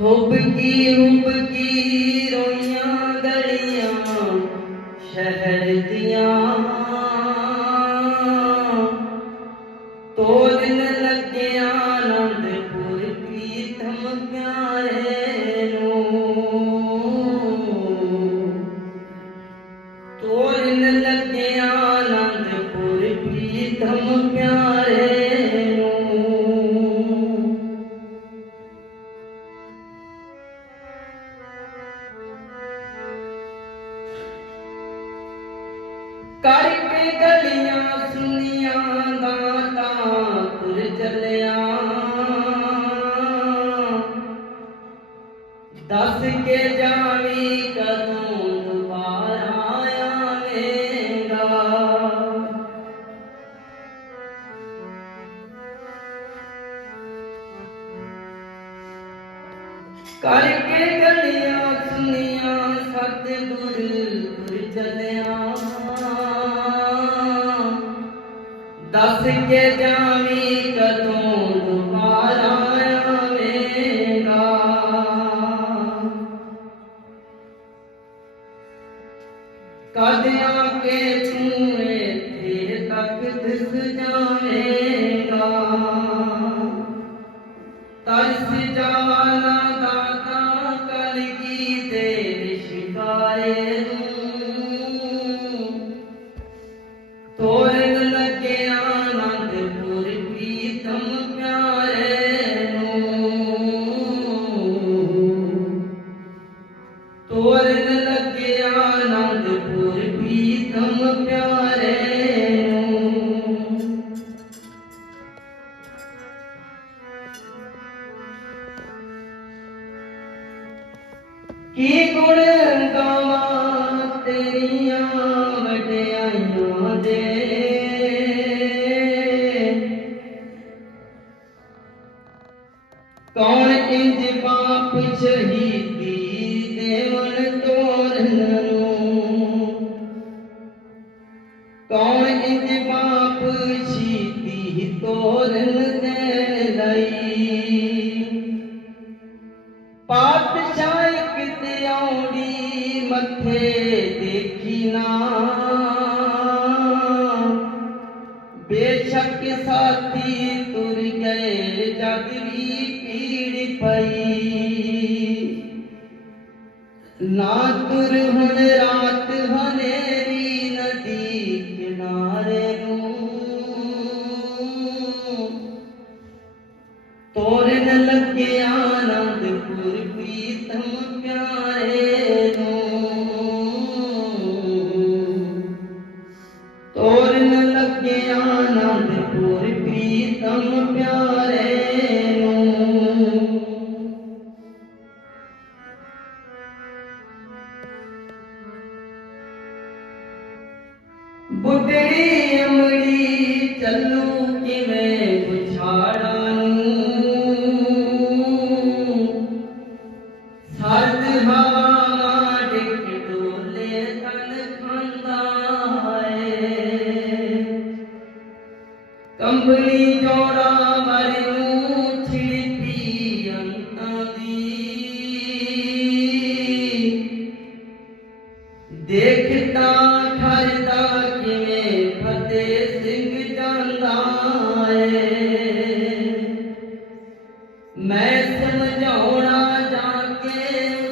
ਹੁਬ ਕੀ ਰੋਈਆਂ ਗਲੀਆਂ ਸ਼ਹਿਰ ਦੀਆਂ ਕਰਕੇ ਗਲੀਆਂ ਸੁਨੀਆਂ ਦਾਤਾ ਤੁਰ ਚੱਲਿਆ। ਦੱਸ ਕੇ ਜਾਵੀ ਕਦੋਂ ਦੁਬਾਰਾ ਆਵੇਂਗਾ। ਕਰਕੇ ਗਲੀਆਂ ਸੁਨੀਆਂ ਸਤਿਗੁਰ ਤੁਰ ਚੱਲਿਆ। ਦੱਸ ਕੇ ਜਾਵੀ ਕਦੋਂ ਦੁਬਾਰਾ ਆਵੇਂਗਾ। ਕਦ ਕੇ ਤੂੰ ਇੱਥੇ ਤੱਕ ਦਿਸ ਜਾਵੇਂਗਾ ਕੀ ਗੁਣ ਗਾਵਾਂ ਤੇਰੀਆਂ ਵਡਿਆਈਆਂ ਦੇ? ਕੌਣ ਇੰਜ ਪਾਪ ਸ਼ਹੀਦੀ ਦੇਖੀ ਬੇਸ਼ੱਕ ਸਾਥੀ ਤੁਰ ਗਏ ਜਦ ਵੀ ਪੀੜ ਪਈ। ਨਾ ਤੁਰ ਹੁਣ ਰਾਤ ਬੁੱਢੜੀ ਅਮੜੀ ਚੱਲੂ ਕਿਵੇਂ ਪੁਛਾੜਾਂ ਨੂੰ? ਸਰਦ ਹਵਾ ਡਿੱਗ ਡੋਲੇ ਤਨ ਖੰਦਾ ਏ। ਕੰਬਲੀ ਜੋੜਾ ਮਰੂ ਸਿੰਘ ਮੈਂ ਸਮਝਾਉਣਾ ਜਾ ਕੇ